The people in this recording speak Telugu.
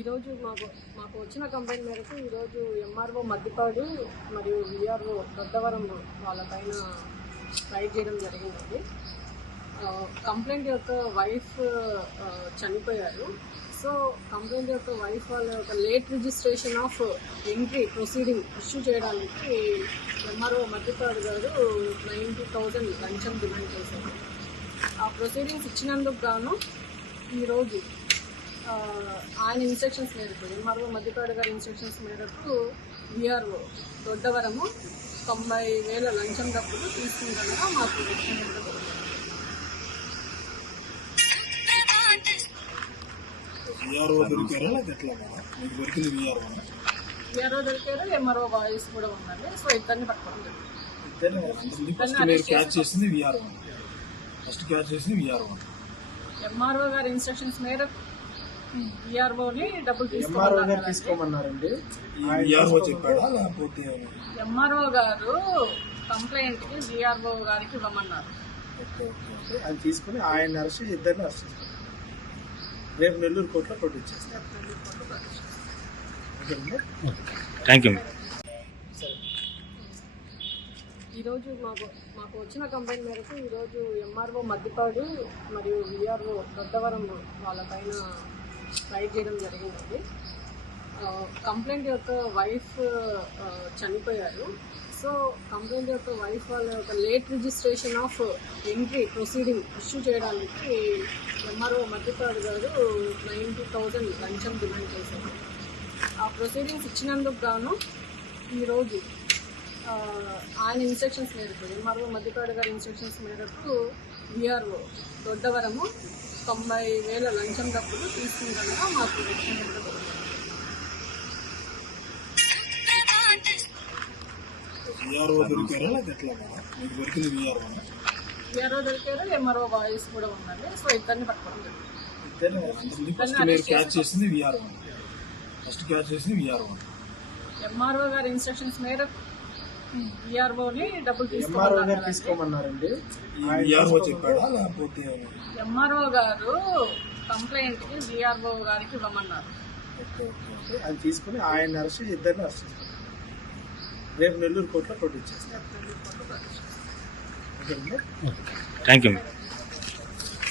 ఈరోజు మాకు మాకు వచ్చిన కంప్లైంట్ మేరకు ఈరోజు ఎంఆర్ఓ మద్దిపాడు మరియు విఆర్ఓ వాళ్ళ వాళ్ళపైన రైడ్ చేయడం జరిగింది కంప్లైంట్ యొక్క వైఫ్ చనిపోయారు. సో కంప్లైంట్ యొక్క వైఫ్ వాళ్ళ యొక్క late registration of entry proceeding issue చేయడానికి MRO Maddipadu garu ninety thousand లంచం డిమాండ్ చేశారు. ఆ ప్రొసీడింగ్స్ ఇచ్చినందుకు గాను ఈరోజు ఆయన ఇన్స్ట్రక్షన్స్ మేరకు ఎంఆర్ఓ మధ్యపాడు గారి ఇన్స్ట్రక్షన్స్ మేరకు విఆర్ఓ దొడ్డవరము తొంభై వేల లంచం డబ్బులు తీసుకుంటుండగా మాకు విఆర్ఓ దొరికారా ఎంఆర్ఓ వాయిస్ కూడా ఉందండి సో ఇద్దరిని పట్టుకోవడం జరిగింది. ఎంఆర్ఓ గారి ఇన్స్ట్రక్షన్స్ మేరకు డబ్బులు తీసుకోవాలి తీసుకోమన్నారండి. ఎంఆర్ఓ గారు కంప్లైంట్కి విఆర్ఓ గారికి ఇవ్వమన్నారు. Okay okay okay. అది తీసుకుని ఆయన అరెస్ట్ ఇద్దరిని అరెస్ట్ చేస్తారు. రేపు నెల్లూరు కోర్టులో ప్రొడ్యూస్ చేస్తారు ఓకేనండి. Thank you. ఈరోజు మాకు మాకు వచ్చిన కంప్లైంట్ మేరకు ఈరోజు ఎంఆర్ఓ మద్దిపాడు మరియు విఆర్ఓ దొడ్డవరం వాళ్ళపైన ట్రై చేయడం జరిగింది కంప్లైంట్ యొక్క వైఫ్ చనిపోయారు. సో కంప్లైంట్ యొక్క వైఫ్ వాళ్ళ యొక్క late registration of entry proceeding issue చేయడానికి MRO Maddipadu garu ninety thousand లంచం డిమాండ్ చేశారు. ఆ ప్రొసీడింగ్స్ ఇచ్చినందుకు గాను ఈరోజు ఆయన ఇన్స్ట్రక్షన్స్ మేరకు ఎంఆర్ఓ మధ్యపాడు గారి ఇన్స్ట్రక్షన్స్ మేరకు విఆర్ఓ దొడ్డవరము తొంభై వేల లంచం డబ్బులు తీసుకుంటుండగా మాకు విఆర్ఓ దొరికారా ఎంఆర్ఓ వాయిస్ కూడా ఉందండి సో ఇద్దరిని పట్టుకోవడం జరిగింది. ఎంఆర్ఓ గారి ఇన్స్ట్రక్షన్స్ మేరకు విఆర్ఓని డబ్బులు ఎంఆర్ఓ గారు తీసుకోవాలి తీసుకోమన్నారండి. విఆర్ఓ చెప్పాడా? లేకపోతే ఎంఆర్ఓ గారు కంప్లైంట్కి విఆర్ఓ గారికి ఇవ్వమన్నారు. అది తీసుకుని ఆయన అరెస్ట్ ఇద్దరిని అరెస్ట్ చేస్తారు. రేపు నెల్లూరు కోర్టులో ప్రొడ్యూస్ చేస్తారు థ్యాంక్ యూ